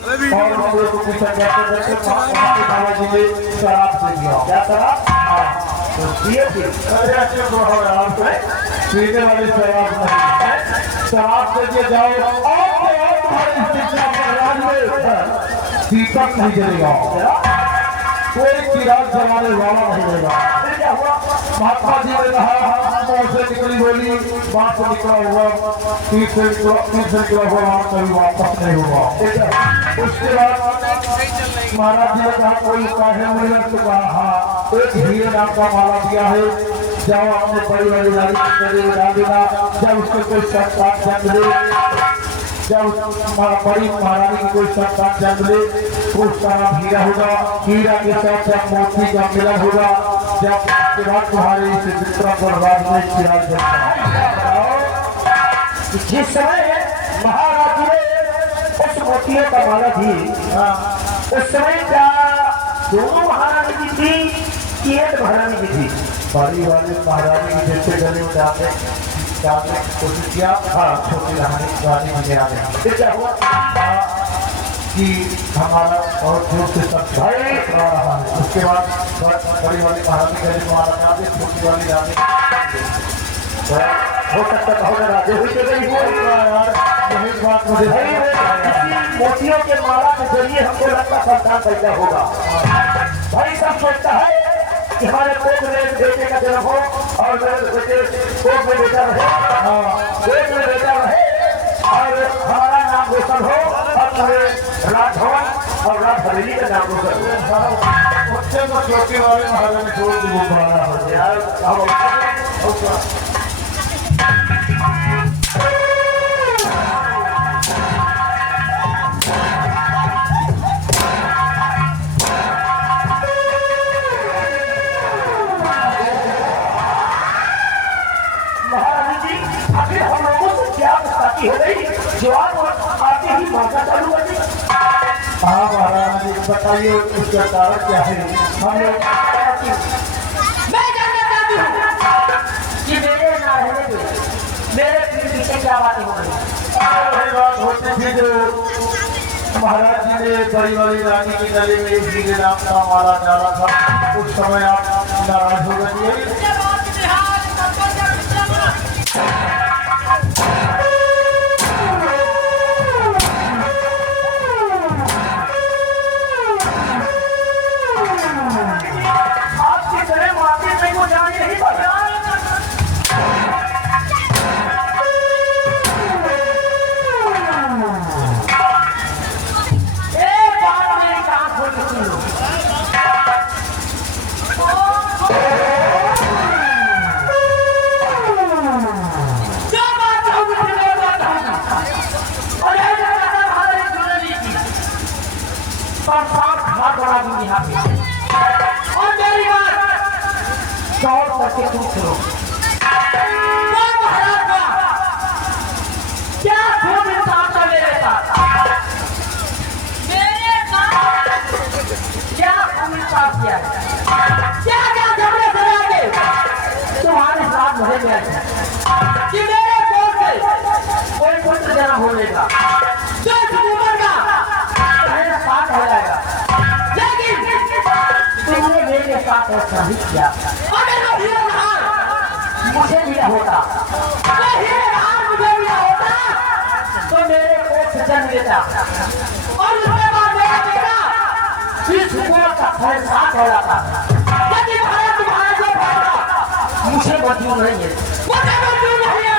और हम लोग को पूछा करते बाबा जी ने शराब दे दिया। क्या शराब? तो दिए थे पीने वाली शराब नहीं, शराब दे दिए जाओ दीपक नहीं जलेगा, कोई चिराग जलाने वाला नहीं रहेगा। क्या हुआ? महात्मा जी ने कहा से निकली बोली बात से निकला हुआ तीर से निकला हुआ वहां कभी वापस नहीं हुआ। उसके बाद महाराज जी ने कहा कोई उपाय है? मैंने तो कहा हाँ, एक हीरे नाम का माला दिया है, जाओ अपने बड़ी बड़ी डाल देना, जब उसके कोई संतान जन्म ले, जब बड़ी महारानी की कोई संतान जन्म ले तो उसका नाम हीरा होगा, हीरा के साथ साथ मोती का मिलन होगा, जब उसके बाद तुम्हारे इस चित्रा पर राज में चिराग जिस समय महाराज ने उस मोतियों का माला दी, उस समय क्या दोनों महारानी की थी कि एक महारानी की थी? बड़ी वाली महारानी की जैसे गले में डालने कोशिश किया, हाँ छोटी रानी में आने क्या हुआ कि हमारा और जोर से सब रहा है। उसके बाद बड़ी वाली महारानी गले में हमारा डाले, छोटी वाली रानी हो सकता है होगा राजे हुई तो नहीं हुआ यार, यही बात मुझे मोतियों के माला के जरिए हमको लगता संतान पैदा होगा। भाई सब सोचता है कि हमारे कोख में बेटे का जन्म हो और बेटे कोख में बेटा रहे, पेट में बेटा रहे और हमारा नाम रोशन हो और हमारे राजभवन और राज हवेली का नाम रोशन हो। बच्चे को छोटी वाले महाराज में छोड़ दी बुखारा हो गया। हो गई जवाब आते ही भाषा चालू कर दी। हाँ महाराज जी बताइए उसका कारण क्या है? हम लोग मैं जानना चाहती हूँ कि मेरे ना रहने पे मेरे पीछे क्या बातें हो रही? बात होती थी जो महाराज जी ने बड़ी बड़ी रानी के गले में हीरे नाम का माला डाला था, उस समय आप नाराज हो गए। और मेरी बात गौर करके तुम सुनो। क्या खूब इंसाफ था मेरे साथ, क्या खूब इंसाफ किया, क्या क्या झगड़े कराए तुम्हारे साथ मुझे मिला कि मेरे कोल से कोई पुत्र जन्म होने का जो उम्र का मेरे साथ हो जाएगा, तुमने मेरे साथ ऐसा नहीं किया। अगर मुझे मिला होता मुझे मिला होता तो मेरे कोख से जन्म लेता और उसके बाद मेरा बेटा इस कोख का फैसला हो जाता। यदि तुम्हारा जो फैसला मुझे मंजूर नहीं है, मुझे मंजूर नहीं है,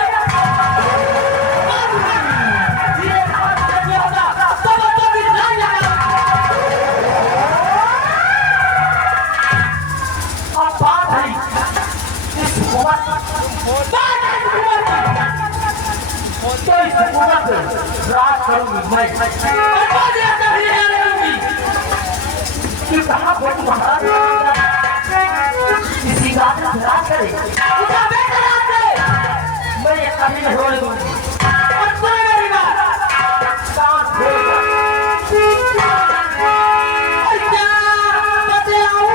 तो इस हुकूमत राज करूंगी मैं कि कहाँ पर महाराज किसी का राज करे मैं ये कभी नहीं होने दूंगी। और सुने मेरी बात, सांस खोलकर क्या बदलाव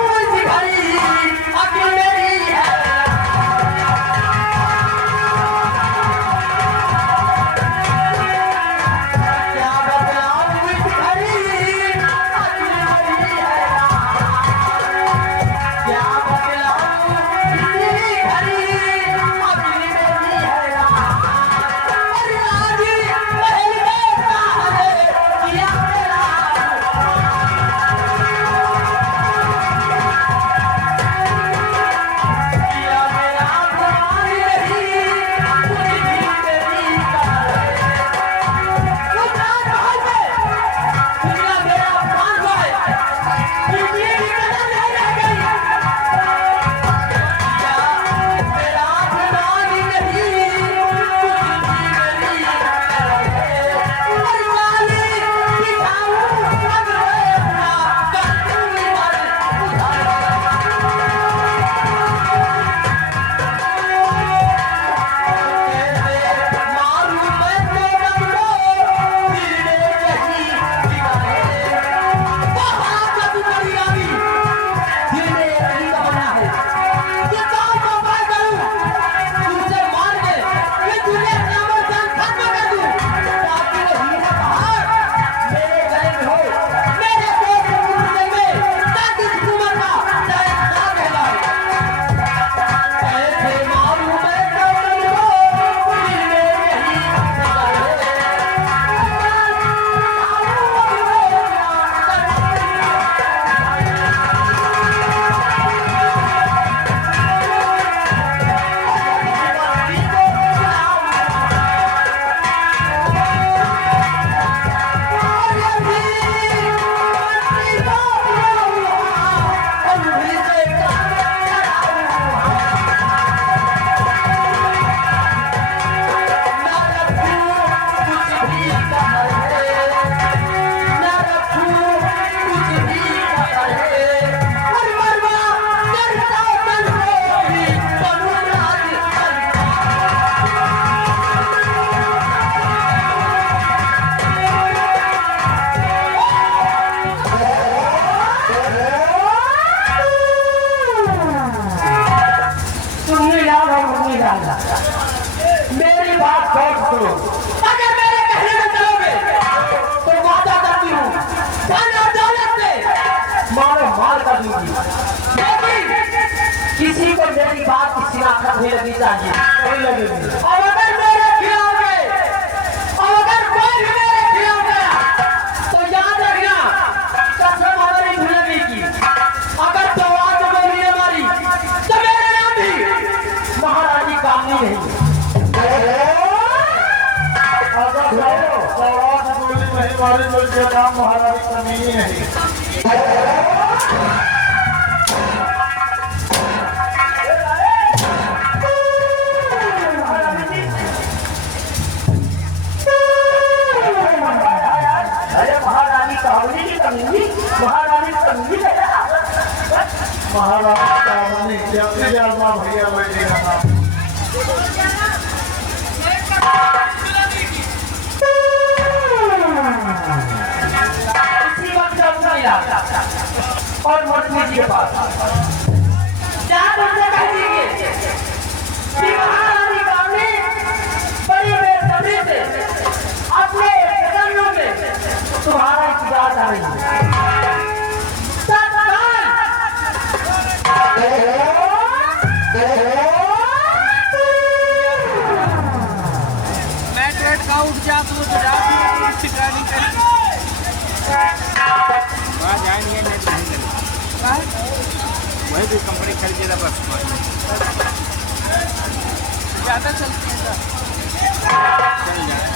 कर दूंगी, किसी को मेरी बात की शिनाख्त नहीं लगनी चाहिए। नहीं लगेगी। और अगर मेरे खिलाफ गए, और अगर कोई भी मेरे खिलाफ गया तो याद रखना कसम हमारी भूलने की। अगर तलवार से गोली न मारी तो मेरा नाम भी महारानी कामनी नहीं। अगर तलवार से गोली नहीं मारी तो इसका नाम महारानी कामिनी नहीं। महारानी कामनी जल्दी जाना भैया बैठेगा। इसी वक्त और मछली जी के पास चार बच्चे कह दीजिए कि महारानी कामनी बड़ी बेसब्री से अपने जन्मों में तुम्हारा इंतजार कर रही है। उठ जा तू शिकारी जाएंगे नहीं वही भी कंपनी खरीदेगा बस ज़्यादा चलती है चल जाए।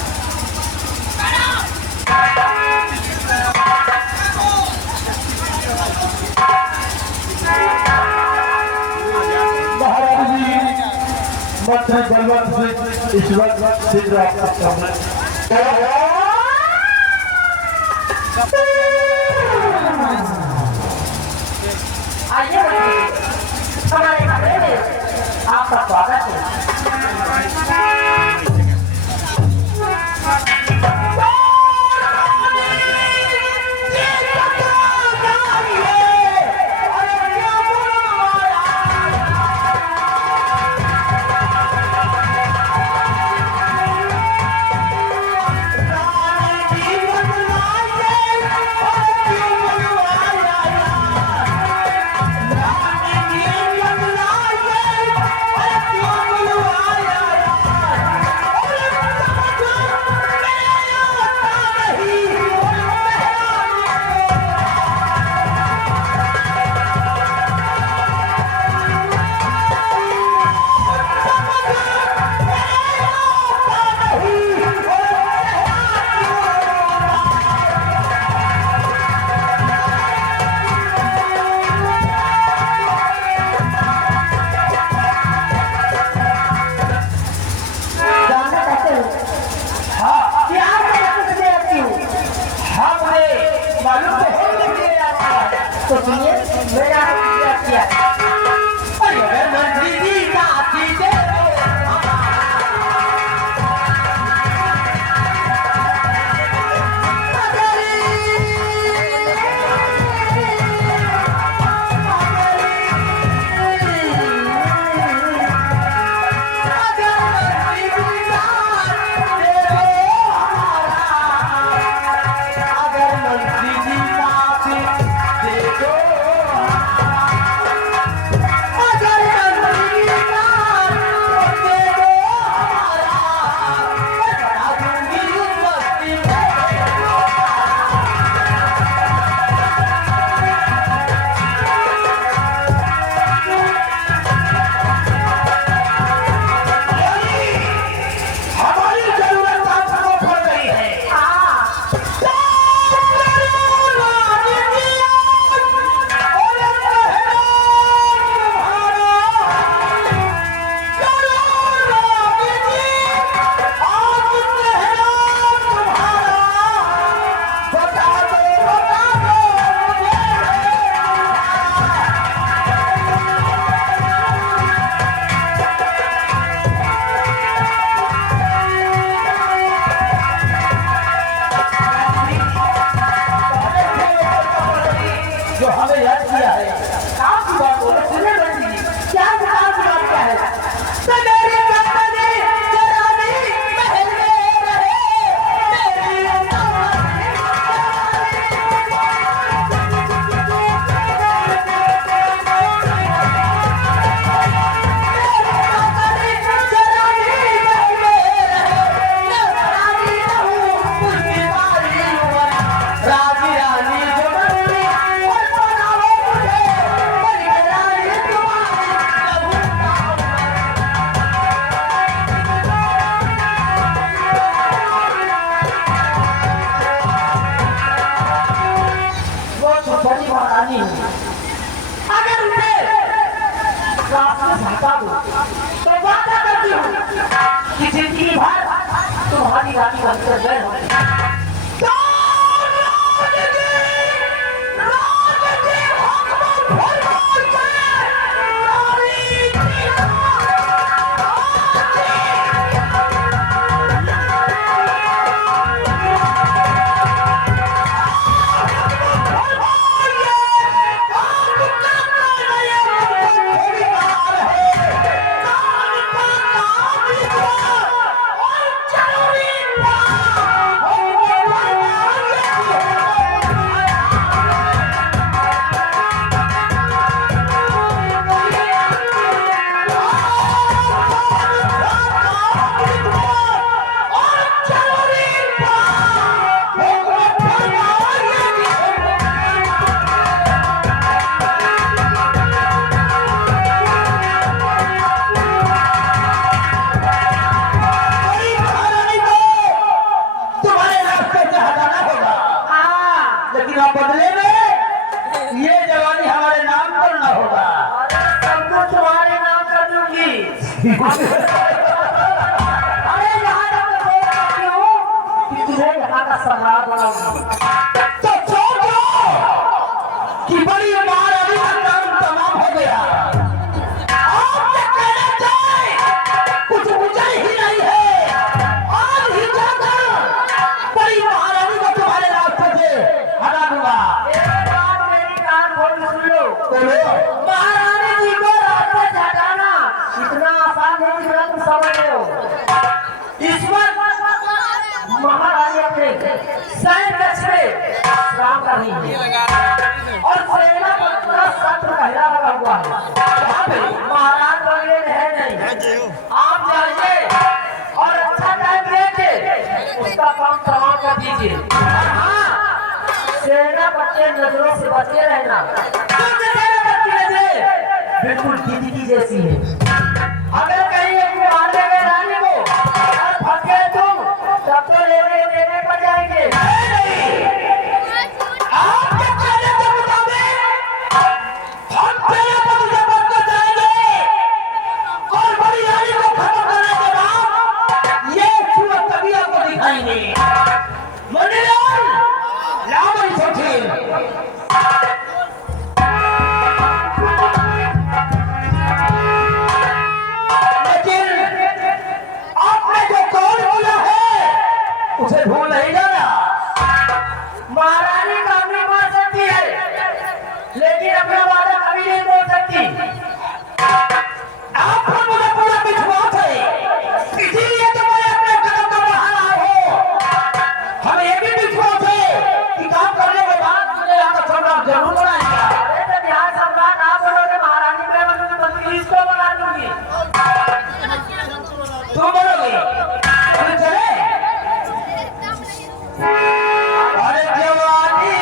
महाराज जी मध्य बलवंत से ईश्वर सिद्ध आइए हमारे कमरे में आपका स्वागत है। तो सुनिए मेरा किया मंत्री जी का रानी हूँ। अगर उसे रास्ते से हटा दो तो वादा करती हूँ कि जिंदगी भर तुम्हारी रानी बनकर मैं बदले में ये जवानी हमारे नाम पर ना होगा। सब कुछ तुम्हारे नाम कर दूंगी। अरे यहाँ तक मैं कहती हूँ कि तुम्हें यहाँ का सम्राट बनाऊंगी। तो सोचो कि बड़ी उम्र अभी तक काम तमाम हो गया। आप क्या कहना चाहे कुछ ऊंचाई ही नहीं है। आज ही जाकर बड़ी महारानी को तुम्हारे रास्ते से हटा दूंगा। एक बात मेरी कान खोल के सुन लो। महारानी जी को रास्ते से हटाना इतना आसान है जितना तुम समझ रहे हो। इस वक्त महारानी अपने सैन्य कक्ष में काम कर रही है और सेना पर पूरा शस्त्र पहरा लगा हुआ है। वहाँ पे महाराज बंगले में है नहीं। आप जाइए और अच्छा टाइम लेके उसका काम तमाम कर दीजिए। सेना बच्चे नजरों से बचे रहना। बिल्कुल दीदी जैसी है। अगर कहीं एक मारने गए रानी को और फंसे तुम तब तो लेने पड़ जाएंगे। आपके कहने के मुताबिक हम पहले बदले बनकर जाएंगे और बड़ी रानी को खत्म करने के बाद ये सूरत तबिया को दिखाएंगे। मनीलाल लावणी छोटी उसे भूल नहीं जाना। महारानी काफी मार सकती है लेकिन अपना वादा कभी नहीं बोल सकती। आप पर मुझे पूरा विश्वास है, इसीलिए तो मैं अपने कदम का बाहर आया हूँ। हमें ये भी विश्वास है कि काम करने के बाद मुझे यहाँ का सम्राट जरूर बनाएगा। अरे तो यहाँ सम्राट आप बनोगे, महारानी प्रेम इसको बना दूंगी। तुम बनोगे चले। अरे जवानी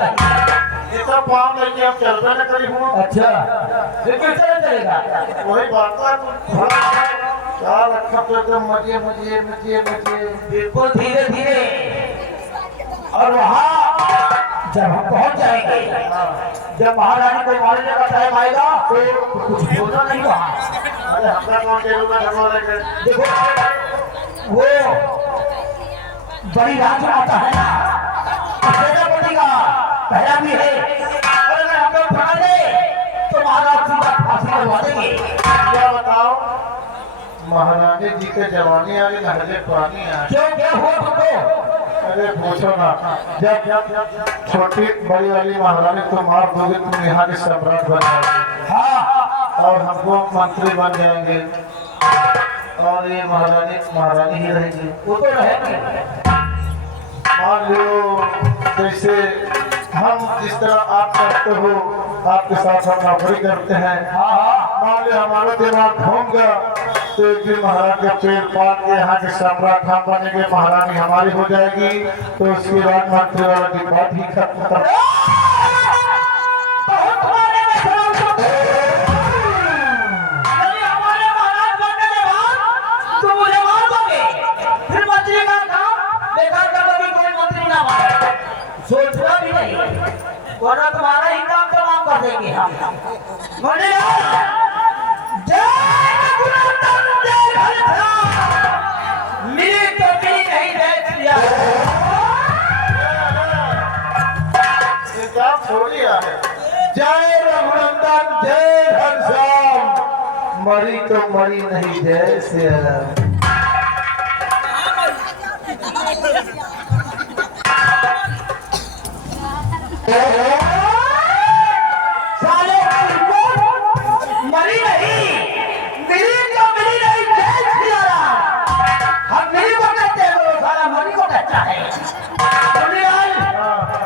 चाहिए। इतना पाँव लेके हम चलबे न करी हूँ। अच्छा फिर कैसे चलेगा? वही बात है क्या रखा तो एकदम मजे मजे मजे मजे। बिल्कुल धीरे धीरे। और वहाँ जब हम पहुँच जाएंगे, जब महारानी को मारने का टाइम आएगा तो कुछ बोलना नहीं वहाँ। अरे हमरा कौन देगा घर वाले के। देखो वो बड़ी राजमाता है ना, सेनापति का पहला भी है, और अगर हम लोग पकड़ ले तो महाराज सीधा फांसी करवा देंगे। क्या बताओ महारानी जी के जवानी आ गई नहले पुरानी आ। क्यों क्या हुआ तुमको? अरे पूछो ना, जब छोटी बड़ी वाली महारानी तुम मार दोगे तुम यहाँ के सम्राट बन जाओगे। हाँ और हमको मंत्री बन जाएंगे और ये महारानी ही रहेंगी। वो तो रहेंगे। मान लो जैसे हम जिस तरह आप करते हो आपके साथ हम नौकरी करते हैं। मान लो हमारा दिमाग घूम गया तो एक दिन महाराज के पेड़ पाल के यहाँ के सम्राट हम बनेंगे, महारानी हमारी हो जाएगी तो उसके बाद मंत्री वाला डिब्बा ही खत्म कर। सोचना भी नहीं, वरना तुम्हारा ही काम तमाम कर देंगे हम। मिली तो मिली नहीं दिया। इंतजाम छोड़िए। जय रघुनंदन जय घनश्याम, मरी तो मरी नहीं जय श्री राम। साले मरी नहीं, मिली तो मिली नहीं जय श्री राम। हम मिली को कहते हैं, वो साला मरी को कहता है।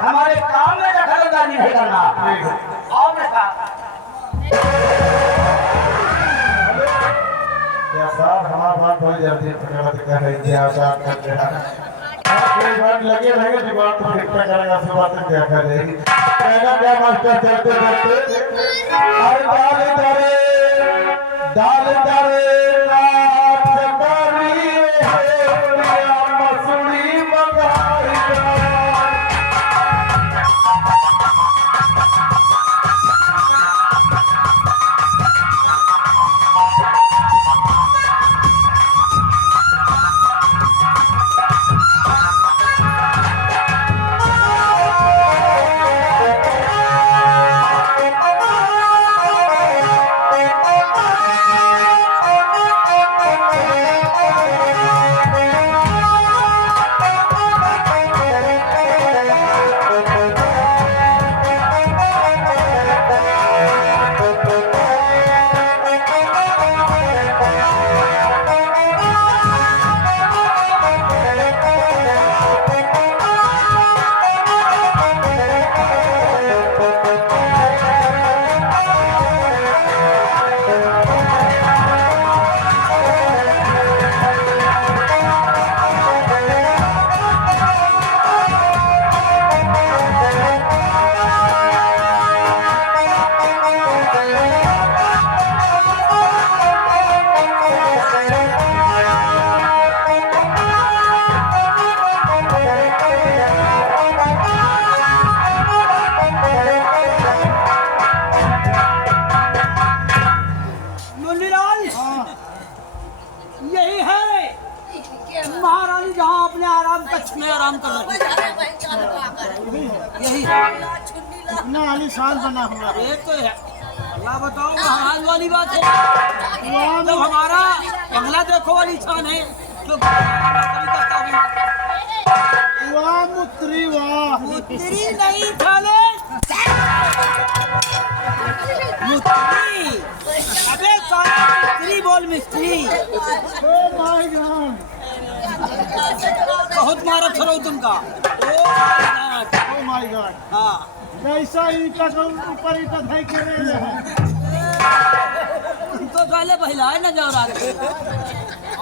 हमारे काम में दखलंदाजी नहीं करना। और बेटा क्या साहब हमारा बात बहुत जल्दी पकड़ रही थी। आजाद कर देना कोई बात लगे रहेंगे दिमाग तो फिर क्या करेगा फिर बात क्या करेगी। कहना क्या मास्टर चलते चलते अरे दाल दरे नाथ करी है मसूरी मंगाई। महारानी जहाँ अपने आराम कक्ष में आराम कर रही यही इतना आलीशान बना हुआ है। एक तो है। अल्लाह बताओ महाराज वाली बात है। जब हमारा बंगला देखो वाली शान है तो करता हूँ। वाह मुत्री वाह मुत्री नहीं थाले मुत्री। अबे साला मिस्त्री बोल मिस्त्री। ओ माय गॉड बहुत मारा चलो तुमका। ओ माय गॉड हाँ कैसा ईटा के ऊपर ईटा धई के रहे हैं। तो पहले बहिलाए न जाओ रात को।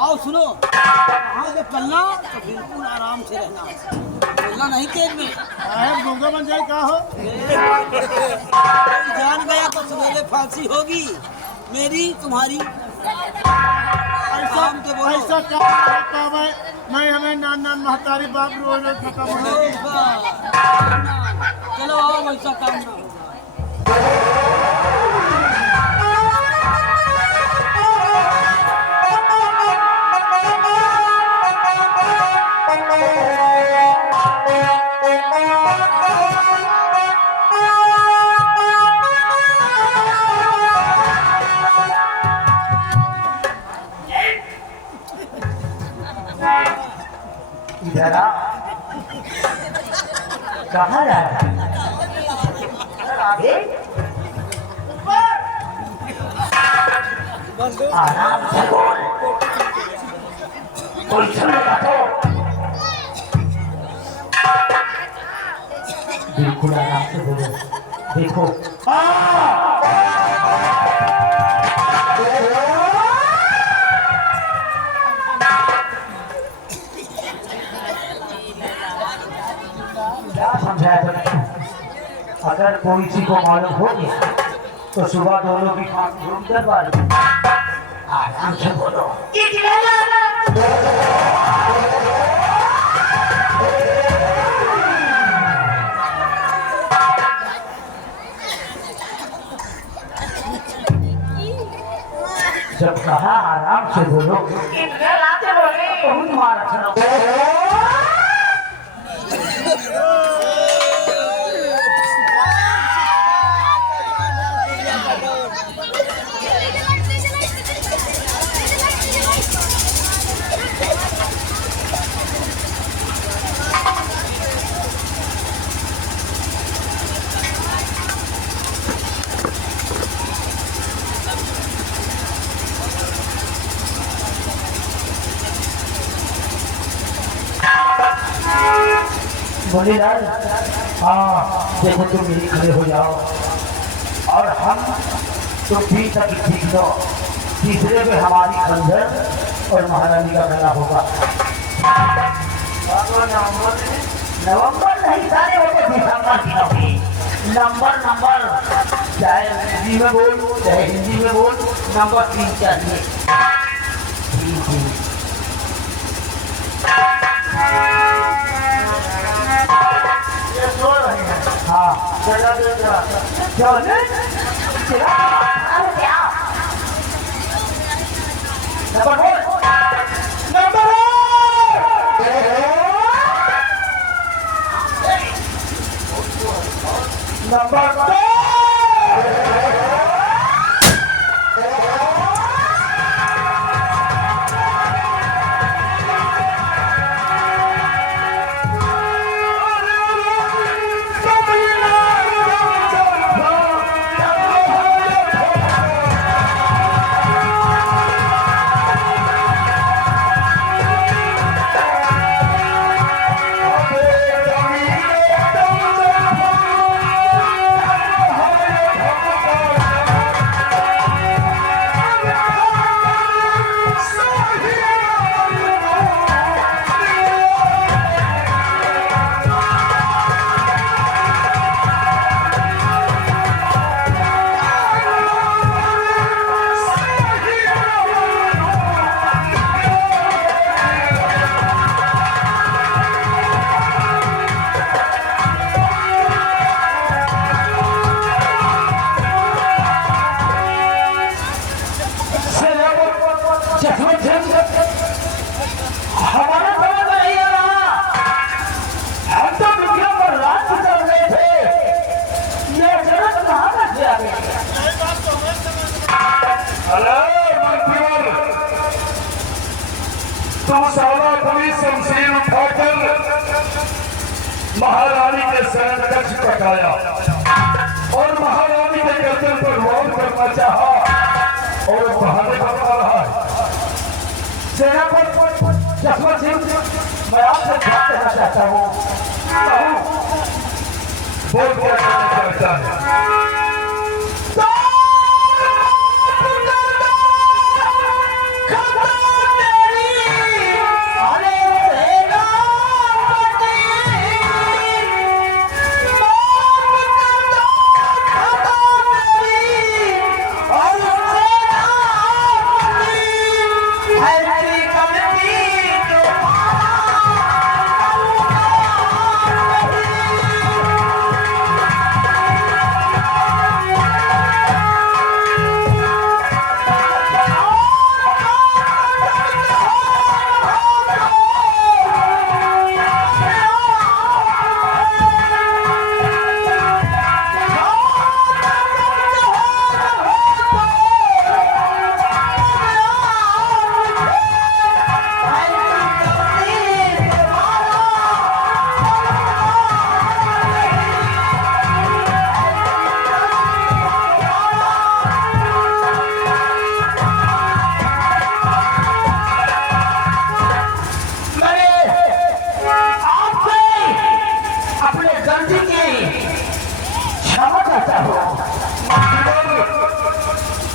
आओ सुनो, वहाँ जब चलना तो बिल्कुल आराम से रहना। बोलना नहीं तेज में। साहब गंगा बन जाए का हो जान गया तो सवेरे फांसी होगी मेरी तुम्हारी। ऐसा के बोलो। ऐसा क्या मैं हमें नान महतारी बाप रोज रोज खत्म हो चलो आओ वैसा काम ना होगा। इधर आ। कहाँ जा रहा है? आगे आराम से बोल, कोई सुनेगा तो। बिल्कुल आराम से बोलो। देखो क्या समझाया तुमने? अगर कोई चीज को मालूम हो गया तो सुबह दोनों की फांसी घूम करवा लो। आराम से बोलो। जब कहा आराम से बोलो, बहुत मारा था। बोले लाल, हाँ देखो तुम यही खड़े हो जाओ और हम तुम भी तक ठीक लो। तीसरे में हमारी खंजर और महारानी का गला होगा। नवंबर नहीं सारे होते दिसंबर की होगी। नंबर नंबर चाहे अंग्रेजी में बोल चाहे हिंदी में बोल, नंबर 3 चाहिए। हाँ नंबर हमारा समझ नहीं आ रहा। हम तो दुनिया पर राज कर रहे थे, ये जगत कहाँ से आ गई? हेलो मंत्री, तुम साला पुलिस शमशीर उठाकर महारानी के शरण कक्ष पटाया और महारानी के गर्दन पर वार करना चाहा और बहाने बता रहा है। सेनापति जसवंत सिंह, मैं आपसे बात करना चाहता हूँ। बोल क्या करना चाहता है?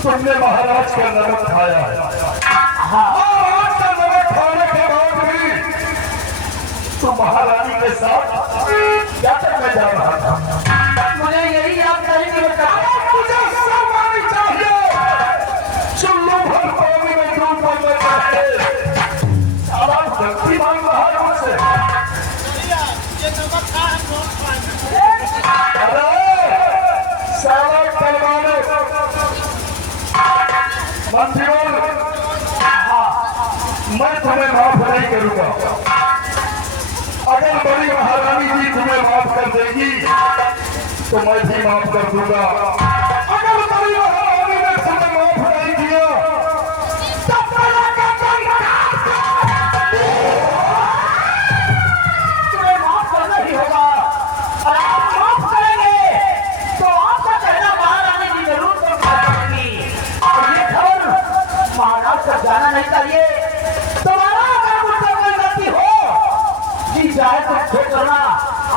तुमने महाराज का नमक खाया है। महाराज का नमक खाने के बाद भी तो महारानी के साथ क्या करने जा रहा था? मुझे यही याद नहीं कि मुझे सब आनी चाहिए। चुल्लू भर पानी में डूब मरना चाहिए। साला गलती मांग रहा है मुझसे। ये नमक खा है बहुत खाए अरे साला करवाने मंत्रियों, मैं तुम्हें माफ नहीं करूंगा। अगर बड़ी महारानी जी तुम्हें माफ कर देगी तो मैं भी माफ कर दूंगा। अगर बड़ी महारानी ने तुम्हें माफ नहीं किया तब तुम्हें माफ करना ही होगा। अगर आप माफ करेंगे तो आपका कहना महारानी जी जरूर करेंगी। और ये खबर महाराज तक जाना नहीं चाहिए। तुम्हारा अगर मुझसे कोई गलती हो जी जाए तो खो करना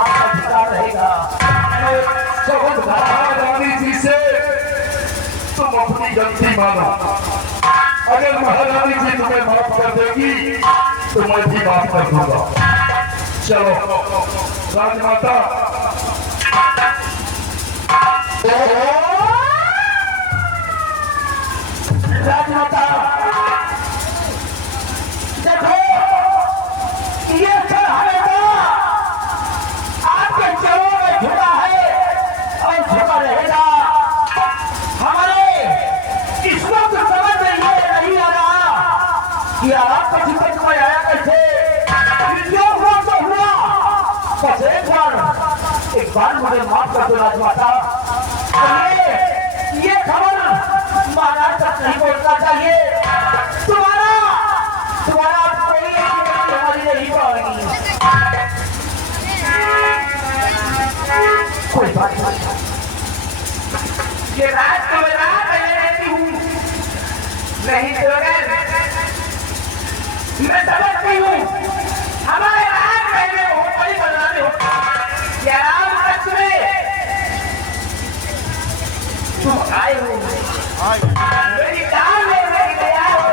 आपका अधिकार रहेगा। महारानी जी से तुम अपनी गलती मानो। अगर महारानी जी तुम्हें माफ कर देगी तो मैं भी माफ कर दूंगा। चलो राजमाता। राजमाता देखो ये सब हमेशा आपके चरणों में झुका है और झुका रहेगा। हमारे इस वक्त समझ में ये नहीं आ रहा कि आपका जीवन में आया कैसे। जो हुआ तो हुआ, बस एक बार मुझे माफ कर दो राजमाता। ये खबर महाराज तक नहीं पहुंचना चाहिए। तुम्हारा कोई हमारी नहीं पाएगी। कोई बात नहीं। ये रात को मैं रहती हूँ नहीं तो मैं समझती हूँ हमारे रात पहले हो बड़ी बदनामी हो। ये राम रच में तुम आए हो मेरी जान लेने के लिए आए हो।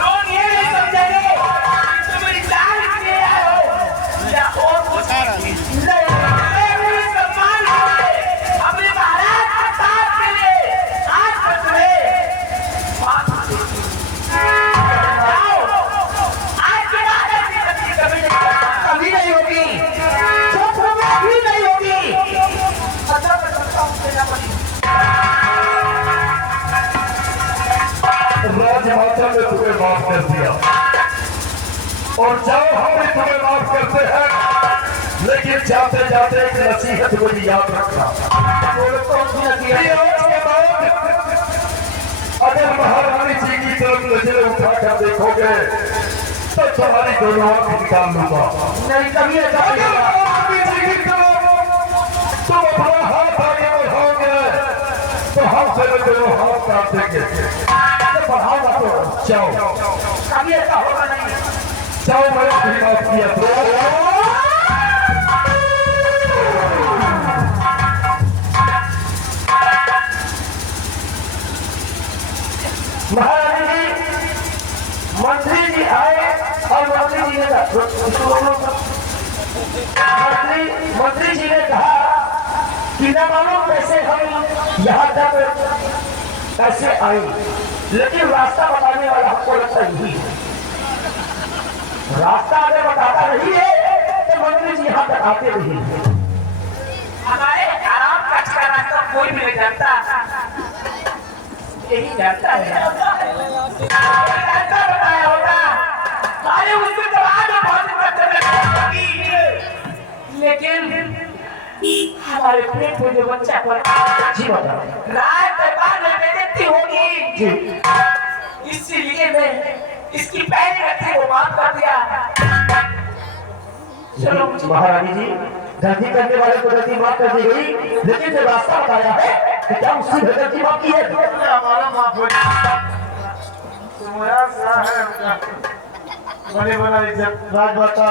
लोग ये नहीं समझेंगे तुम मेरी जान के लिए आए हो या और कुछ नहीं। मेरी सम्मान के लिए अपने महाराज के साथ के लिए आज मैं तुम्हें माफ जाओ। आज के बाद ऐसी गलती कभी नहीं होगी। सपनों में भी नहीं होगी। अच्छा मैं सकता हूँ तेरा बड़ी राजमाता ने तुम्हें माफ कर दिया और जब हम भी तुम्हें माफ करते हैं, लेकिन जाते जाते एक नसीहत को भी याद रखना। उसके बाद अगर महारानी जी की तरफ नजरें उठाकर देखोगे तो तुम्हारी दोनों आंख निकाल लूंगा। नहीं कभी ऐसा नहीं अगर होगा। महारानी जी की तरफ तुम अपना हाथ आगे बढ़ाओगे तो हमसे भी दोनों हाथ काट देंगे। बढ़ाऊंगा तो जाओ कभी ऐसा होगा नहीं। जाओ, मैंने भी माफ किया तो महारानी जी मंत्री जी आए और मंत्री जी ने कहा कि न मालूम कैसे हम यहाँ तक ऐसे आए, लेकिन रास्ता बताने वाला हमको लगता नहीं है। रास्ता अगर बताता नहीं है तो मंत्री जी यहाँ तक आते नहीं है। हमारे आराम कक्ष का रास्ता कोई भी नहीं जानता, यही जानता है। रास्ता बताया होगा अरे उसके जवाब में बहुत होगी, लेकिन हमारे पेट में जो बच्चा पर जी बताओ रात दरबार में बेइज्जती होगी जी, इसीलिए मैं इसकी पहली गलती को माफ कर दिया। चलो महारानी जी, गलती करने वाले को गलती माफ कर दी गई, लेकिन जो रास्ता बताया है कि क्या उसकी गलती माफ की है? हमारा माफ हो जाए। तुम्हारा क्या है बड़ी बड़ा इज्जत राजमाता,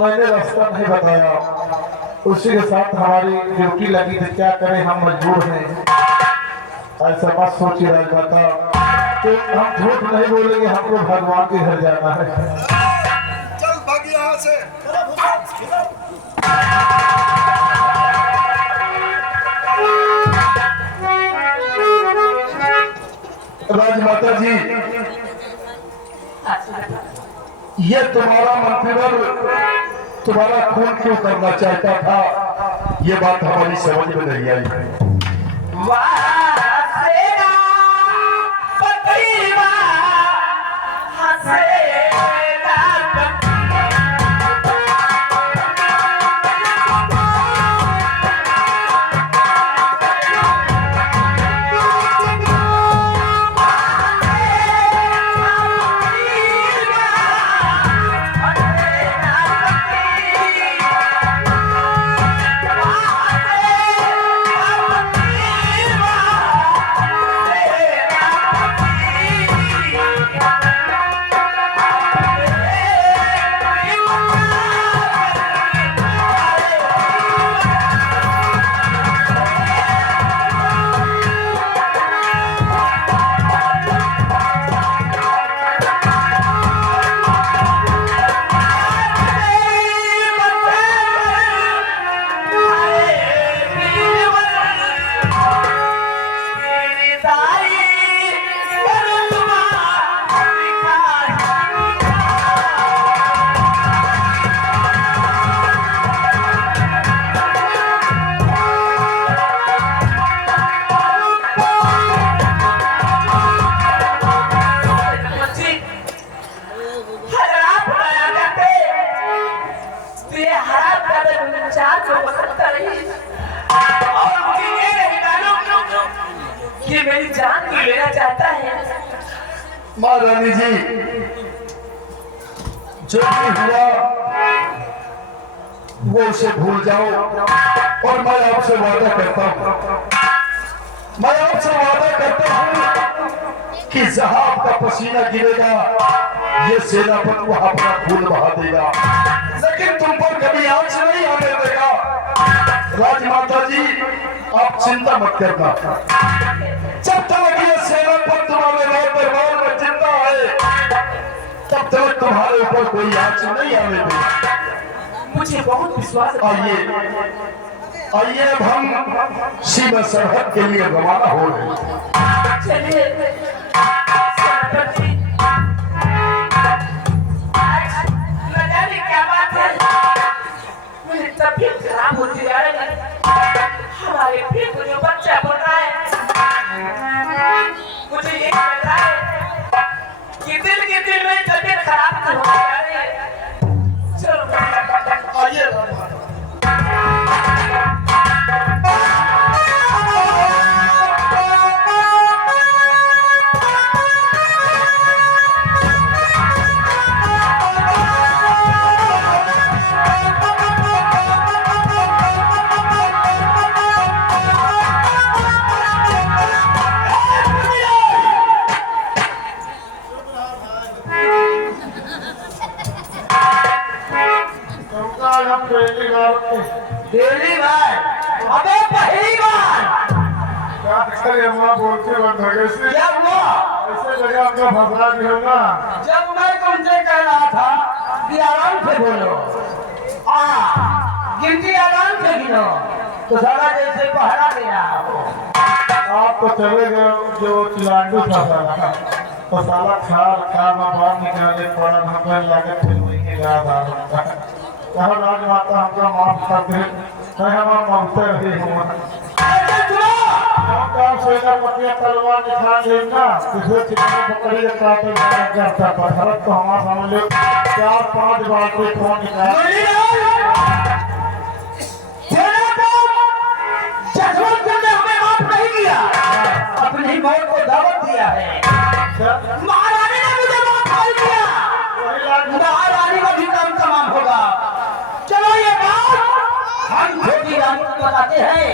मैंने रास्ता नहीं बताया, उसी के साथ हमारी ड्यूटी लगी थी। क्या करें, हम मजबूर हैं। ऐसा मत सोचिए राजमाता, तो हम झूठ नहीं बोलेंगे, हमको भगवान के घर जाना है। चल भाग यहाँ से। राजमाता जी, ये तुम्हारा मंत्रीवर तुम्हारा खून क्यों करना चाहता था, ये बात हमारी समझ में नहीं आई। मेरी जान भी लेना चाहता है। महारानी जी, जो भी हुआ वो उसे भूल जाओ, और मैं आपसे वादा करता हूँ, मैं आपसे वादा करता हूँ कि जहां आपका पसीना गिरेगा ये सेनापति वहां अपना खून बहा देगा, लेकिन तुम पर कभी आंच नहीं आने देगा। राजमाता जी, आप चिंता मत करना, जब तक ये सेनापति तुम्हारे दरबार में जिंदा है तब तक तुम्हारे ऊपर कोई आंच नहीं आने देगा। मुझे बहुत विश्वास है। आइए अब हम सीमा सरहद के लिए रवाना हो रहे हैं। चलिए सेनापति जी, आज न जाने क्या बात है, मेरी तबीयत खराब होती जा रही है। हमारे पेट में जो बच्चा बन रहा है, मुझे ये लग रहा है कि दिल में तबीयत खराब होती जा रही है। चलो आइए पहली बार, अबे पहली बार बोलते बंद हो गए से क्या हुआ? ऐसे जगह आपका फंसना भी होगा। जब मैं तुमसे कह रहा था कि आराम से बोलो, गिनती आराम से गिनो, तो सारा जैसे पहरा दे रहा हो। आप तो चले गए जो चिलांडू था साला, तो साला खा बाहर निकाले पड़ा, हमको लागत फिर वही के याद आ रहा था। कहा राजमाता हमको माफ कर दे, मैं हमारा मांगते रही हूँ। सेनापति तलवार निकाल लेना, दूसरे चिकन पकड़ी काटे करता था। हरत तो हमारा समझ लो 4-5 बार कोई फोन निकाल अपनी मौत को दावत दिया है। महारानी ने मुझे मौत खोल दिया, महारानी का भी काम तमाम होगा। चलो ये बात हम छोटी रानी को बताते हैं,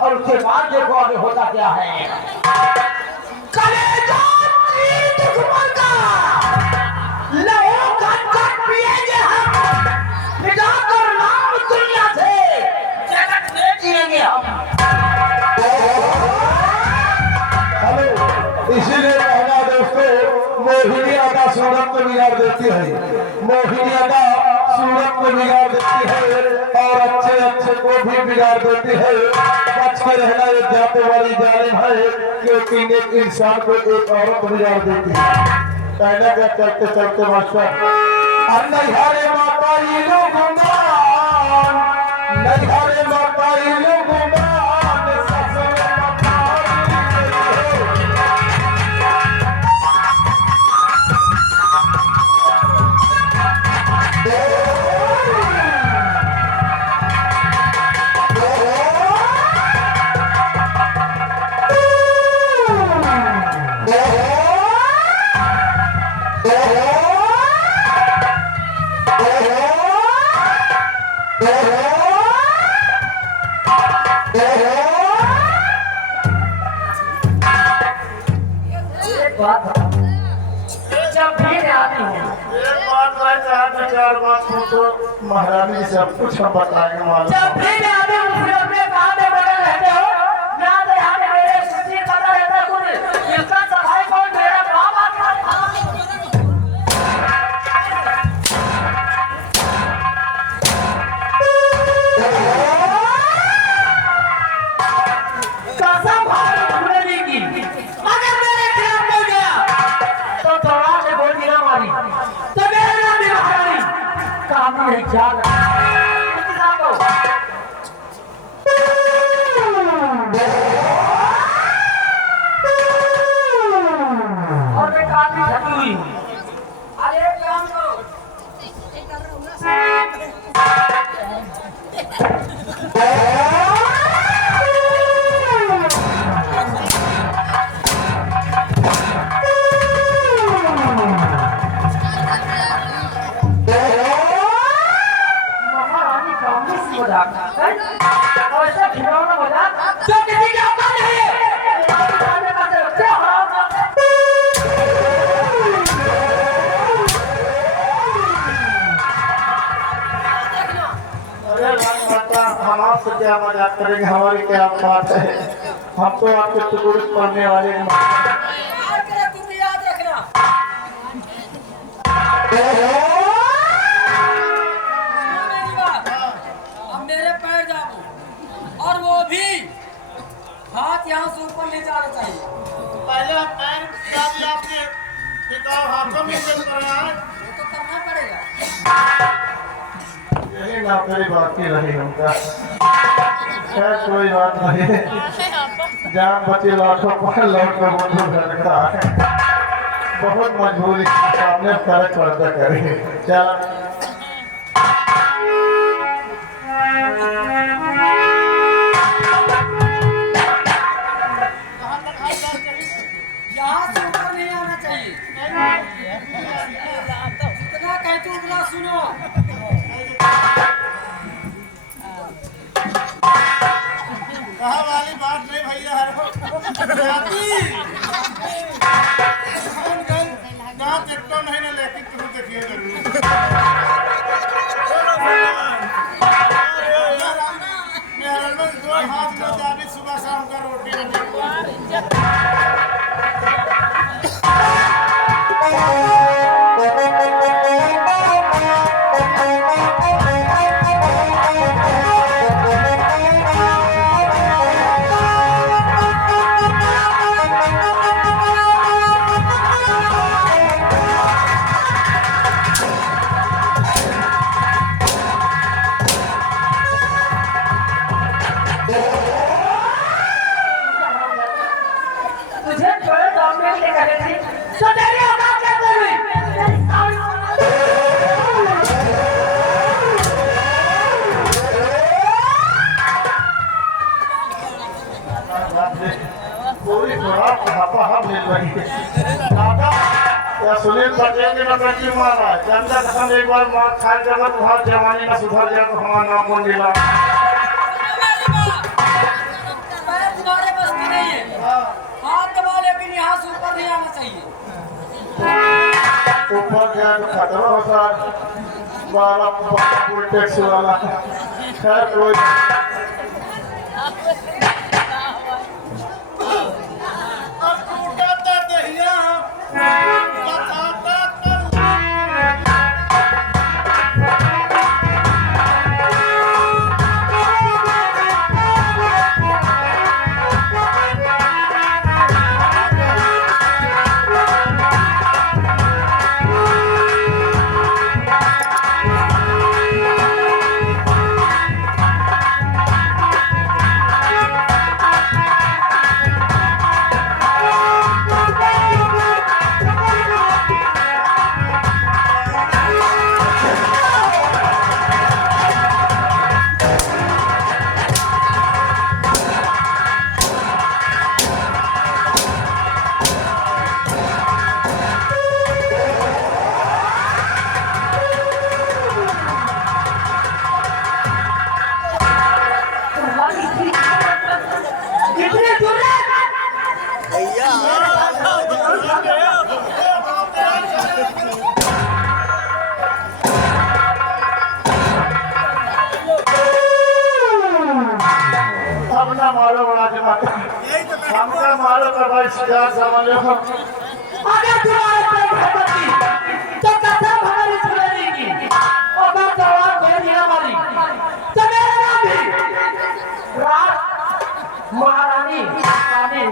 और उसके बाद देखो आगे होता क्या है। कलेजा दुश्मन का लहू काट पिएंगे हम, मिटाकर नाम दुनिया से जगत में जिएंगे हम। इसीलिए कहना दोस्तों, मोहिनी अदा सूरत को बिगाड़ देती है, मोहिनी अदा सूरत को बिगाड़ देती है और अच्छे अच्छे को भी बिगाड़ देती है। बच के रहना, ये जाते वाली जालिम है, क्योंकि नेक इंसान को एक औरत बिगाड़ देती है। कहना क्या चलते चलते मास्टर, नैहरे माता नैहरे माता बात बताओ, जब भी मैं आती हूँ एक बात मैं चाहता, चार बात हो तो महारानी सब कुछ हम बताएंगे मालूम। जब भी मैं आती हूँ फिर अपने काम में बने रहते हो, ना तो यहाँ पे मेरे सुशील पता रहता है कुछ इसका सफाई कौन मेरा काम आता है। कसम भाई खुलने की, अगर मेरे खिलाफ हो गया तो दौड़ा से गोली ना मारी तो मेरे नाम भी महारानी काम नहीं जा और मैं काफी थकी हुई हूँ। अरे एक काम करो, महारानी कामनी से मजाक और ऐसा खिलौना मजाक जो किसी का अपना नहीं है। सामने का से क्या हराम अरे माता, हम आपसे क्या मजाक करेंगे, हमारी क्या बात है, हम तो आपके टुकड़े पढ़ने वाले हैं। तुम याद रखना। मेरी बात, अब मेरे पैर दाबो और वो भी हाथ यहाँ से ऊपर ले जाना चाहिए। पहले पैर दाबी आपके पिता हाथों में जल कर रहा है, वो तो करना पड़ेगा। यही नौकरी बाकी रही उनका। खैर कोई बात नहीं, जान बची लाखों पर लौट कर बंधु घर का है, बहुत मजबूरी के सामने फर्क पड़ता करे। चल यहाँ से ऊपर नहीं आना चाहिए। इतना कहते उतना सुनो। कहा वाली बात नहीं भैया, दांत एक तो नहीं ना, लेकिन तुम देखिए जरूर। दो हाथ में दाबी, सुबह शाम का रोटी तुझे छोड़े तो हमने ले करे थी तो तेरी औकात कैसे हुई? पूरी खुराक हाथा मिल रही है। दादा या सुनील पटेल के नौकरी मारा है, जनता कसम एक बार मार खाए जगत वहाँ जवानी ना सुधर जाए तो हमारा नाम कौन मिला। मैं तुम्हारे बस में नहीं है। हाथ दबा, लेकिन यहाँ से ऊपर नहीं आना चाहिए। ऊपर गया तो खतरा होता है, 12 टैक्स वाला। खैर कोई अपना मारो बड़ा जमाता हमका मारो तो भाई सीधा समझ लो अगर तुम्हारे पेट भटकी तो कसम हमारी सुनेगी की अगर जवाब दे दिया हमारी तो मेरा नाम भी राज महारानी रानी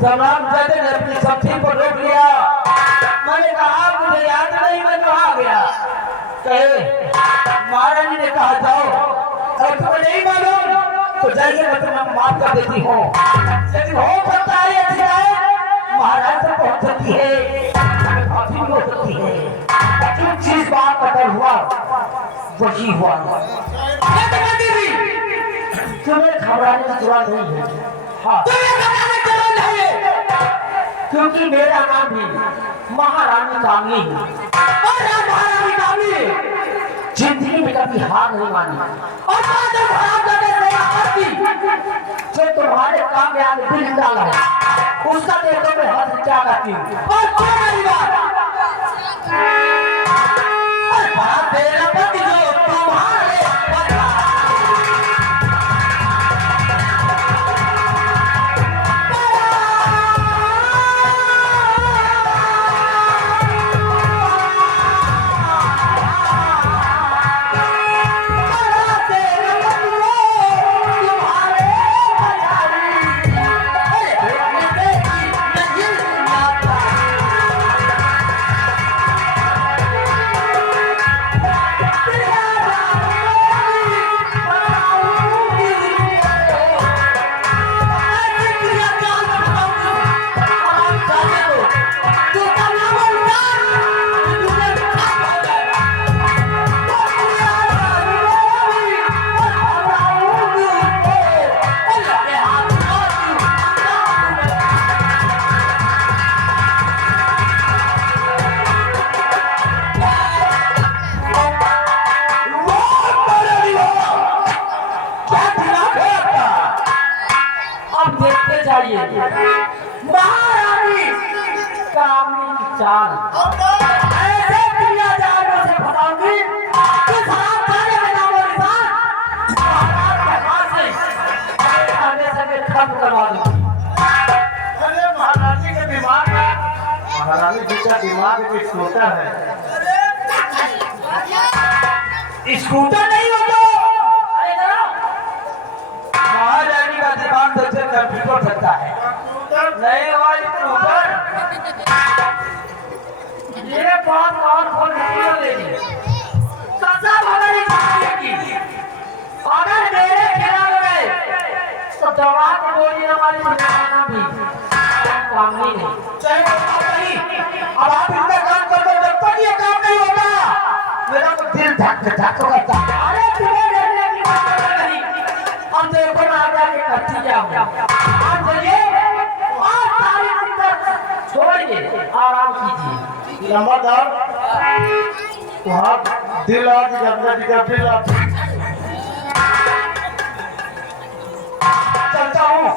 सलाम कहते ने अपनी सब्जी को रोक लिया। मैंने कहा मुझे याद नहीं मैं कहाँ गया। कहे महारानी ने कहा जाओ और तुम्हें नहीं मालूम तो जाइए मैं तुम्हें माफ कर देती हूँ। लेकिन हो सकता है महाराज से पहुँच सकती है फांसी भी हो सकती है। जो चीज बात पता हुआ वही हुआ। तुम्हें घबराने की जरूरत नहीं है। हाँ क्योंकि मेरा नाम भी महारानी कामनी है और महारानी कामनी जिंदगी में कभी हार नहीं मानी और जो खराब करने से आपत्ति जो तुम्हारे काम में आगे दिल डाला है उसका देखो मैं हाथ क्या करती हूँ और क्या मेरी बात और बात तेरा पति जो तुम्हारे महारानी कामनी की चाल ऐसे दुनिया जान से फसाऊंगी कि साथ जाने में ना बोली महाराज के हाथ से आगे सके खत्म करवा दूंगी। अरे महारानी का दिमाग महारानी जी का दिमाग भी छोटा है। स्कूटर नहीं हो तो अरे जरा महारानी का दिमाग तो कंप्यूटर सकता है नहीं वाली ऊपर ये बात और खोल नहीं लेगी कसम हमारी की अगर मेरे खिलाफ गए तो दवा की गोली हमारी बनाना भी काम नहीं चाहे नहीं अब आप इतना काम कर दो जब तक ये काम नहीं होता मेरा तो दिल धक धक करता है। अरे तुम्हें डरने की बात नहीं हम देखो ना आगे करती जाओ आप चलिए छोड़िए आराम कीजिए। नंबरदार वहाँ दिल आज गंगा जी का दिल आज चलता हूँ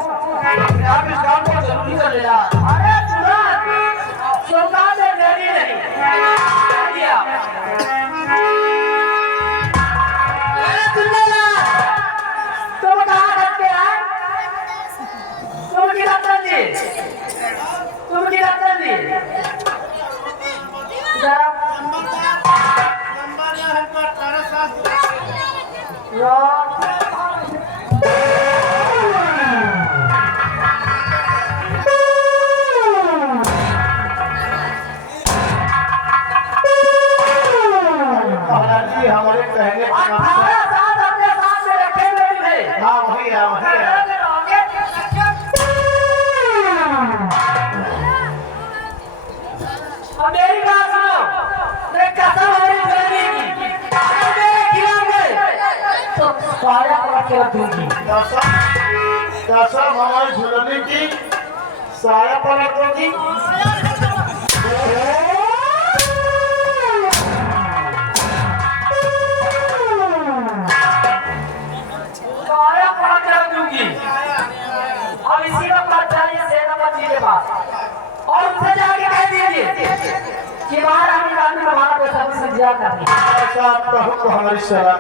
आप इस काम को जरूरी कर लेना। अरे तुरंत सुल्तान ने देरी नहीं दिया। अरे तुम कहाँ रखते हैं? तुम की रत्न जी, तुम की रत्न जी जरा महाराज जी हमारे कहने का मतलब 18 साल अपने साथ में रखे हुए थे। हाँ वही है वही है। अब मेरी बात सुनो, मैं कसम हमारी जवानी की, अगर मेरे खिलाफ गए तो साया पलट के रख दूंगी। कसम हमारी झुलने की साया पलट दोगी। साया पलट के रख दूंगी। अब इसी वक्त बात चलिए सेनापति जी के पास और उनसे जाके कह दीजिए कि महारानी गांधी को हमारा कोई सर्विस इंतजार कर रही है। ऐसा आपका हुक्म हमारी सलाह।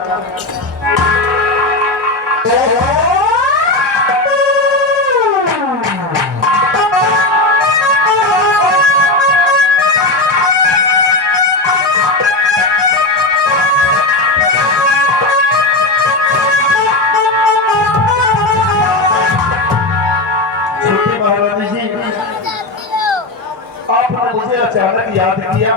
छोटी महारानी जी आपने मुझे अचानक याद किया।